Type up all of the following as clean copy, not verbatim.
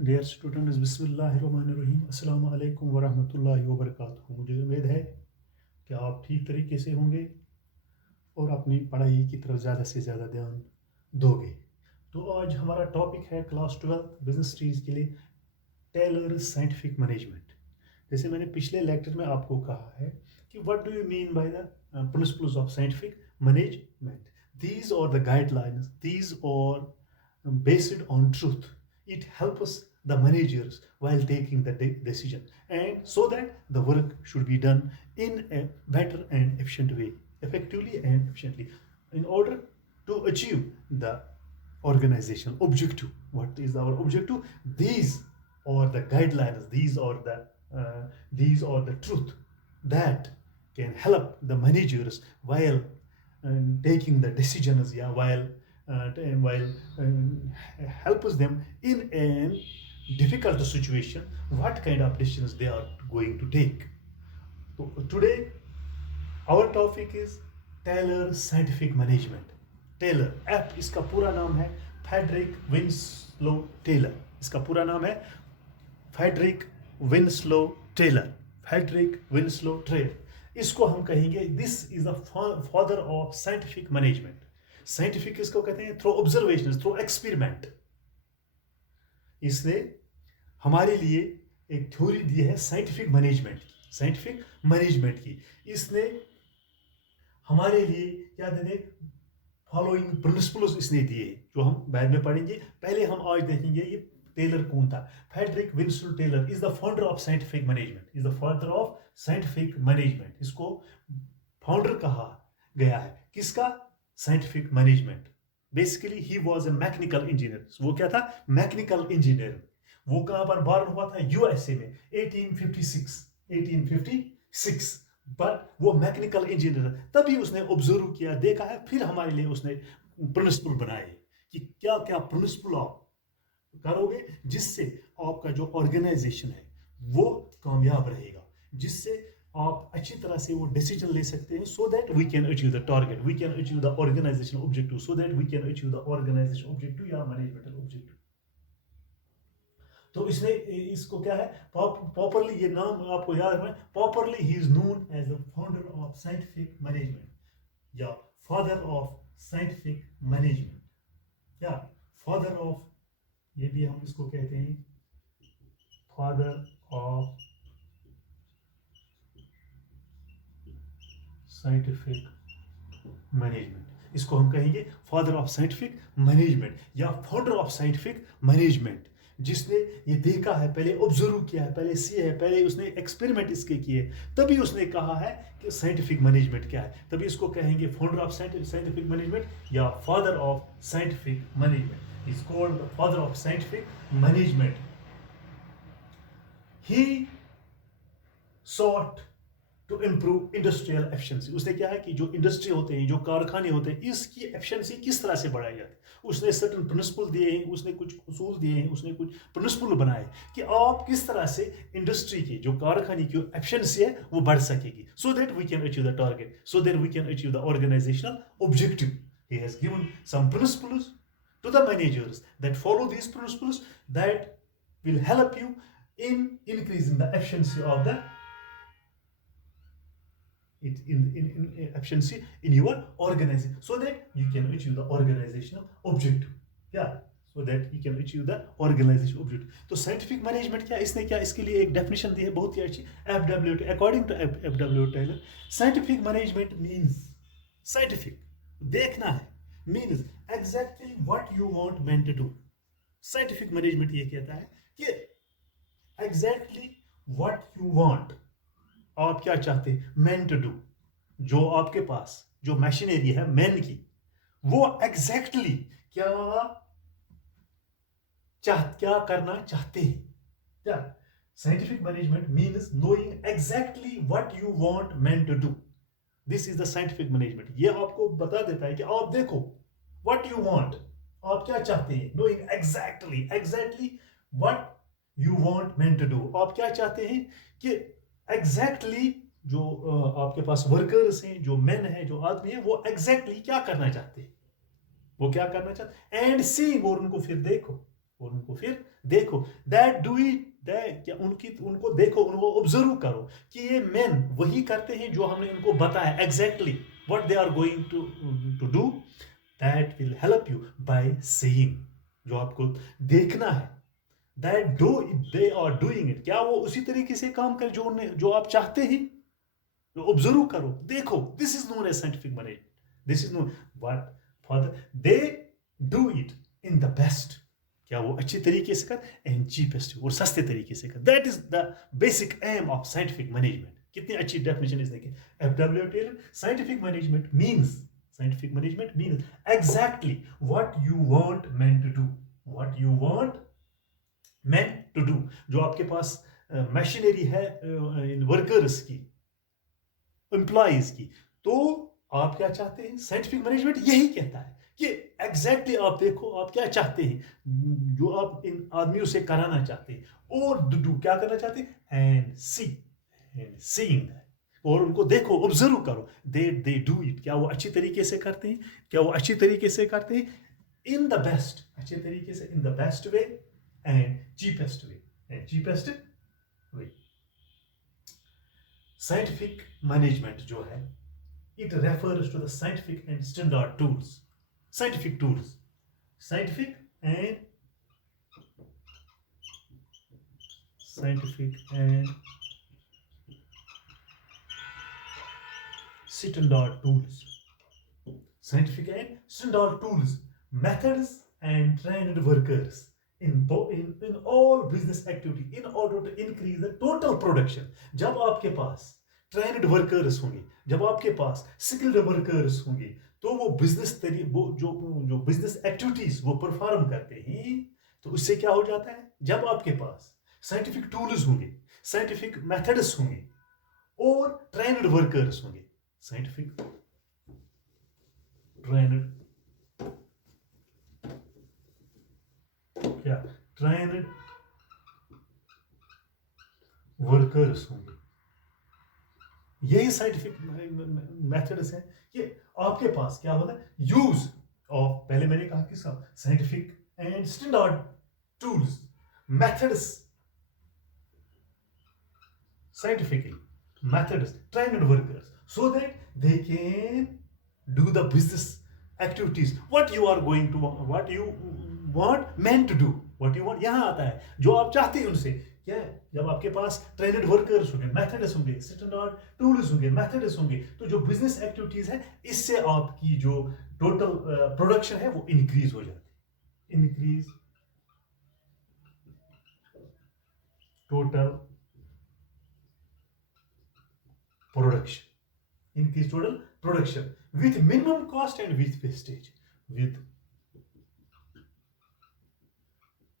Dear students, बिस्मिल्लाहिर्रहमानिर्रहीम, अस्सलामु अलैकुम वरहमतुल्लाहि वबरकातुहू। मुझे उम्मीद है कि आप ठीक तरीके से होंगे और अपनी पढ़ाई की तरफ ज़्यादा से ज़्यादा ध्यान दोगे। तो आज हमारा टॉपिक है क्लास 12 बिजनेस स्टडीज़ के लिए टेलर साइंटिफिक मैनेजमेंट। जैसे मैंने पिछले लेक्चर में आपको कहा है कि what do you mean by the principles of scientific management. These are the guidelines, these are based on truth. It helps the managers while taking the decision, and so that the work should be done in a better and efficient way, effectively and efficiently, in order to achieve the organizational objective. What is our objective? These are the guidelines, these are the truth that can help the managers while taking the decisions, yeah, while helps them in a difficult situation, what kind of decisions they are going to take. So today our topic is Taylor scientific management. Taylor F इसका पूरा नाम है Frederick Winslow Taylor. इसका पूरा नाम है Frederick Winslow Taylor. Frederick Winslow Taylor, इसको हम कहेंगे this is the father of scientific management. Scientific इसको कहते हैं थ्रू ऑब्जर्वेशन, थ्रू एक्सपेरिमेंट। इसने हमारे लिए एक थ्योरी दी है साइंटिफिक मैनेजमेंट की, साइंटिफिक मैनेजमेंट की। इसने हमारे लिए क्या दे, फॉलोइंग प्रिंसिपल्स इसने दिए जो हम बाद में पढ़ेंगे। पहले हम आज देखेंगे ये टेलर कौन था। Frederick Winslow Taylor is the founder of scientific management, is the father of scientific management. इसको फाउंडर कहा गया है किसका? Scientific management. Basically he was a mechanical engineer. वो क्या था? Mechanical engineer. वो कहां पर बॉर्न हुआ था? यूएसए में 1856। बट वो मैकेनिकल इंजीनियर, तभी उसने ऑब्जर्व किया, देखा है, फिर हमारे लिए उसने प्रिंसिपल बनाए कि क्या क्या प्रिंसिपल आप करोगे जिससे आपका जो ऑर्गेनाइजेशन है वो कामयाब रहेगा, जिससे आप अच्छी तरह से वो डिसीजन ले सकते हैं, so that we can achieve the target, we can achieve the organisation objective, so that we can achieve the organisation objective या मैनेजमेंटल ऑब्जेक्टिव। तो इसने इसको क्या है, प्रॉपरली ये नाम आपको याद रखना है। Properly he is known as the founder of scientific management या फादर ऑफ साइंटिफिक मैनेजमेंट या फादर ऑफ, ये भी हम इसको कहते हैं फादर ऑफ साइंटिफिक मैनेजमेंट। इसको हम कहेंगे फादर ऑफ साइंटिफिक मैनेजमेंट या फाउंडर ऑफ साइंटिफिक मैनेजमेंट, जिसने ये देखा है, पहले ऑब्जर्व किया है, पहले सी है, पहले उसने एक्सपेरिमेंट इसके किए, तभी उसने कहा है कि साइंटिफिक मैनेजमेंट क्या है। तभी इसको कहेंगे फाउंडर ऑफ साइंटिफिक मैनेजमेंट या father of scientific management. Is called the father of scientific management. He sought to improve industrial efficiency. उसने क्या है कि जो इंडस्ट्री होते हैं, जो कारखाने होते हैं, इसकी एफिशिएंसी किस तरह से बढ़ाई जाती है। उसने सर्टन प्रिंसिपल दिए हैं, उसने कुछ उसूल दिए हैं, उसने कुछ प्रिंसिपल बनाए कि आप किस तरह से इंडस्ट्री की, जो कारखाने की एफिशिएंसी है, वो बढ़ सकेगी, so that we can achieve the target, so that we can achieve the organisational objective. He has given some principles to the managers that follow these principles that will help you in increasing the efficiency of the efficiency in your organization, so that you can achieve the organizational objective, yeah, so that you can achieve the organizational objective। तो scientific management क्या, इसने क्या, इसके लिए एक definition दी है बहुत ही अच्छी। FW, according to FW Taylor, scientific management means, scientific देखना है, means exactly what you want man to do. Scientific management ये कहता है कि एग्जैक्टली व्हाट यू वांट, आप क्या चाहते हैं मैन टू डू, जो आपके पास जो मशीनरी है मैन की, वो एग्जैक्टली क्या करना चाहते हैं। क्या scientific management means knowing exactly what you want man to do. This is the scientific management. ये आपको बता देता है कि आप देखो व्हाट यू वांट, आप क्या चाहते हैं, knowing exactly what you want man to do, आप क्या चाहते हैं कि एग्जैक्टली जो आपके पास वर्कर्स हैं, जो मेन है, जो आदमी है, वो एग्जैक्टली क्या करना चाहते हैं, वो क्या करना चाहते हैं, एंड सी, और उनको फिर देखो, और उनको फिर देखो, दैट डू इट, दैट क्या उनको देखो, उनको ऑब्जर्व करो कि ये मेन वही करते हैं जो हमने उनको बताया exactly what they are going to do. That will help you by seeing, जो आपको देखना है, that do they are doing it, क्या वो उसी तरीके से काम कर जो आप चाहते हैं। ऑब्जर्व करो, देखो, this is known as scientific management, this is known what for they do it in the best, क्या वो अच्छी तरीके से कर, एंड चीपेस्ट और सस्ते तरीके से कर, that is the basic aim of scientific management. कितनी अच्छी डेफिनेशन इसने की, FW Taylor, scientific management means exactly what you want man to do, what you want man to do. जो आपके पास मशीनरी है इन वर्कर्स की, एम्प्लॉइज की, तो आप क्या चाहते हैं, साइंटिफिक मैनेजमेंट यही कहता है कि एग्जैक्टली आप देखो आप क्या चाहते हैं, जो आप इन आदमियों से कराना चाहते हैं, और डू क्या करना चाहते हैं, एंड सीइंग दैट, और उनको देखो, ऑब्जर्व करो, दे डू इट, क्या वो अच्छी तरीके से करते हैं, क्या वो अच्छी तरीके से करते हैं, इन द बेस्ट, अच्छे तरीके से, इन the best way and cheapest way. Scientific management जो है, it refers to the scientific and standard tools, scientific tools, scientific and standard tools, scientific and standard tools, methods and trained workers in all business activity in order to increase the total production। जब आपके पास trend workers होंगे, जब आपके पास skilled workers होंगे, तो वो जो business activities वो परफॉर्म करते हैं, तो उससे क्या हो जाता है, जब आपके पास साइंटिफिक टूल्स होंगे, साइंटिफिक मेथड्स होंगे और ट्रेंड वर्कर्स होंगे, साइंटिफिक ट्रेंड क्या ट्रेंड वर्कर्स होंगे, यही साइंटिफिक मेथड्स है कि आपके पास क्या होता है, यूज ऑफ, पहले मैंने कहा कि सब scientific and standard tools, methods, scientifically methods, trained workers, so that they can do the business activities what you are going to, what you want man to do, what you want, यहां आता है जो आप चाहते हैं उनसे, क्या है, जब आपके पास ट्रेंड वर्कर्स होंगे, मेथड्स होंगे, स्टैंडर्ड टूल्स होंगे, मेथड्स होंगे, तो जो बिजनेस एक्टिविटीज है, इससे आपकी जो टोटल प्रोडक्शन है वो इंक्रीज हो जाती है, increase total production, increase total production with minimum cost and with wastage, with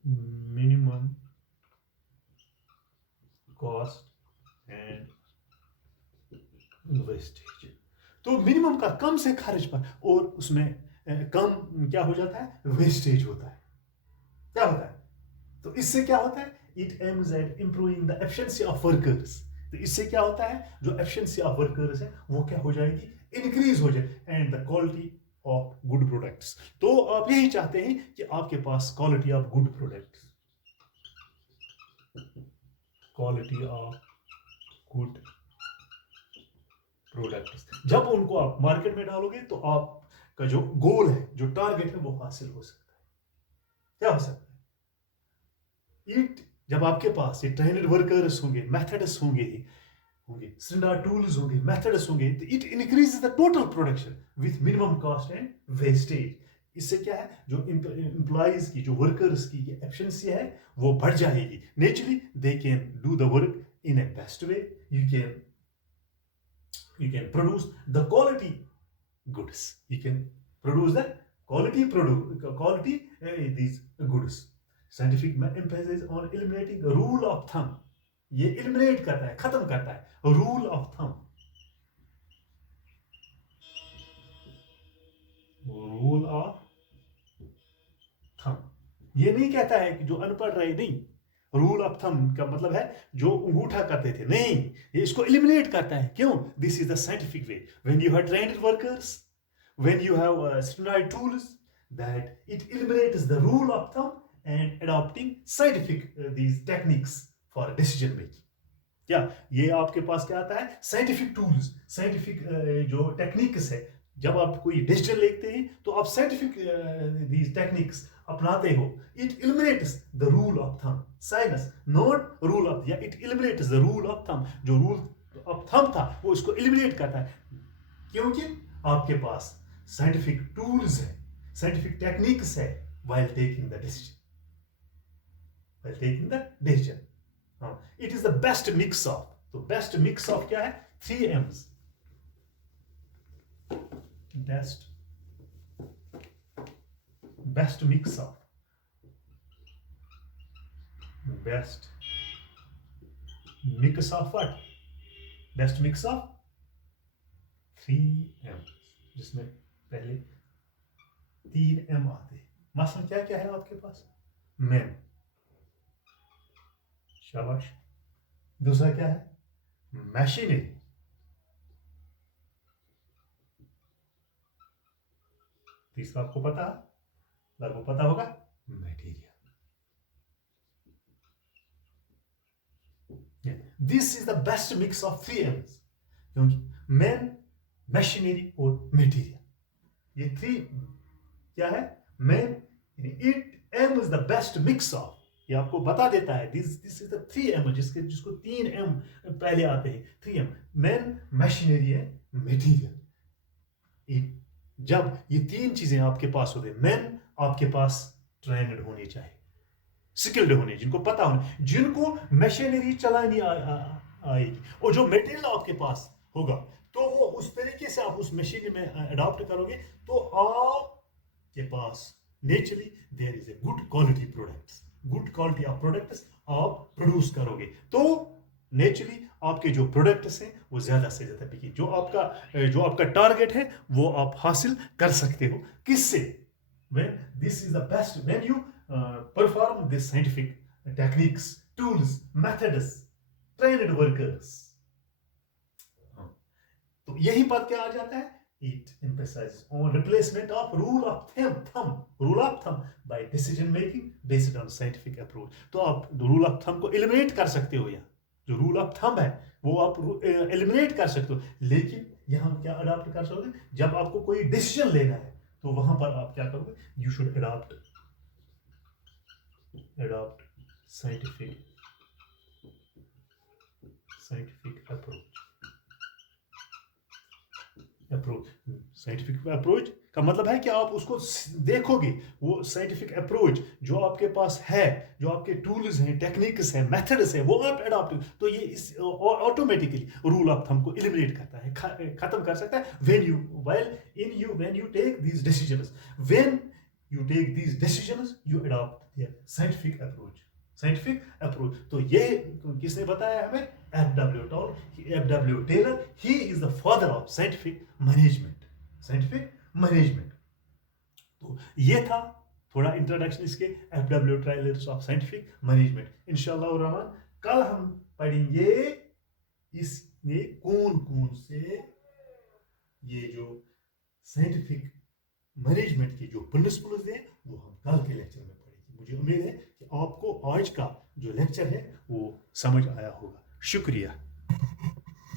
minimum cost and wastage। तो मिनिमम का, कम से खर्च पर, और उसमें कम क्या हो जाता है, वेस्टेज होता है, क्या होता है, तो इससे क्या होता है, it aims at improving the efficiency of workers, तो इससे क्या होता है, जो एफिशिएंसी ऑफ वर्कर्स है वो क्या हो जाएगी, इंक्रीज हो जाए, and the quality of good products, तो आप यही चाहते हैं कि आपके पास quality of good products, quality of good products, जब उनको आप मार्केट में डालोगे तो आपका जो गोल है, जो टारगेट है वो हासिल हो सकता है, क्या हो सकता है, जब आपके पास ये ट्रेनड वर्कर्स होंगे, मेथड्स होंगे, स्टैंडर्ड टूल्स होंगे, मेथड्स होंगे, तो it increases the total production with minimum cost and wastage. इससे क्या है, जो एम्प्लॉइज की, जो वर्कर्स की एफिशिएंसी है वो बढ़ जाएगी, naturally they can do the work in A best way, you can produce the quality goods, you can produce the quality these goods। scientific emphasis on eliminating a rule of thumb, ये eliminate करता है, खत्म करता है rule of thumb, rule of thumb, ये नहीं कहता है कि जो अनपढ़ रहे, नहीं, रूल ऑफ थंब का मतलब है जो अंगूठा करते थे, नहीं, ये इसको एलिमिनेट करता है, क्यों, this is the scientific way, when you have trained workers, when you have standard tools, that it eliminates the rule of thumb and adopting scientific these techniques for decision making. क्या ये आपके पास क्या आता है? Scientific tools, scientific जो techniques है। जब आप कोई डिसीजन लेते हैं तो आप साइंटिफिक दीज टेक्निक्स अपनाते हो। It eliminates the rule of thumb, science not rule of, या it eliminates the rule of thumb, जो रूल ऑफ थंब था वो इसको इलिमिनेट करता है, क्योंकि आपके पास साइंटिफिक टूल्स है, साइंटिफिक टेक्निक्स है while taking the decision. While taking the decision. It is the best mix of. तो best mix of क्या है? 3 M's. Best mix of. Best mix of what? Best mix of 3 M's. जिसमें पहले 3 M आते हैं। मसलन क्या क्या है आपके पास? मैन, शाबाश। दूसरा क्या है? मशीनरी। तीसरा आपको पता होगा material. This is the best mix of 3 M's, क्योंकि मैन, मशीनरी और मटेरियल, ये 3 क्या है? Man, it aim is the best mix of, ये आपको बता देता है दिस इज द 3 M, जिसको 3 M पहले आते हैं। 3 M, मैन, मशीनरी है, मटेरियल। जब ये 3 चीजें आपके पास होते, मैन आपके पास ट्रेंड होने चाहिए, स्किल्ड होने, जिनको पता होने, जिनको मशीनरी चलानी आएगी, और जो मटेरियल आपके पास होगा तो वो उस तरीके से आप उस मशीन में अडॉप्ट करोगे तो आपके पास naturally there is a good quality of products आप प्रोड्यूस करोगे, तो नेचुरली आपके जो प्रोडक्ट्स हैं वो ज्यादा से ज्यादा बिके, जो आपका टारगेट है वो आप हासिल कर सकते हो। किससे? when this is the best, when you perform this scientific techniques, tools, methods, trained workers, तो यही बात क्या आ जाता है? It emphasizes on replacement of rule of thumb by decision making based on scientific approach. तो आप rule of thumb को eliminate कर सकते हो, यहाँ जो rule of thumb है वो आप eliminate कर सकते हो, लेकिन यहाँ क्या अडॉप्ट कर सकते हो? जब आपको कोई डिसीजन लेना है तो वहां पर आप क्या करोगे? You should adopt scientific approach. Scientific approach का मतलब है कि आप उसको देखोगे, वो साइंटिफिक अप्रोच जो आपके पास है, जो आपके टूल्स हैं, टेक्निक्स हैं, मेथड्स हैं, वो आप अडॉप्ट, तो ये इस ऑटोमेटिकली रूल ऑफ थंब को एलिमिनेट करता है, खत्म कर सकता है। when you take these decisions, you adopt their scientific approach. तो ये किसने बताया हमें? F.W. Taylor. He is the father of scientific management. तो ये था थोड़ा इंट्रोडक्शन इसके F.W. Taylor of scientific management. इंशाल्लाह रहमान कल हम पढ़ेंगे इसने कौन से ये जो साइंटिफिक मैनेजमेंट की जो प्रिंसिपल्स हैं वो हम कल के लेक्चर में पढ़ेंगे। मुझे उम्मीद है कि आपको आज का जो लेक्चर है वो समझ आया होगा। शुक्रिया।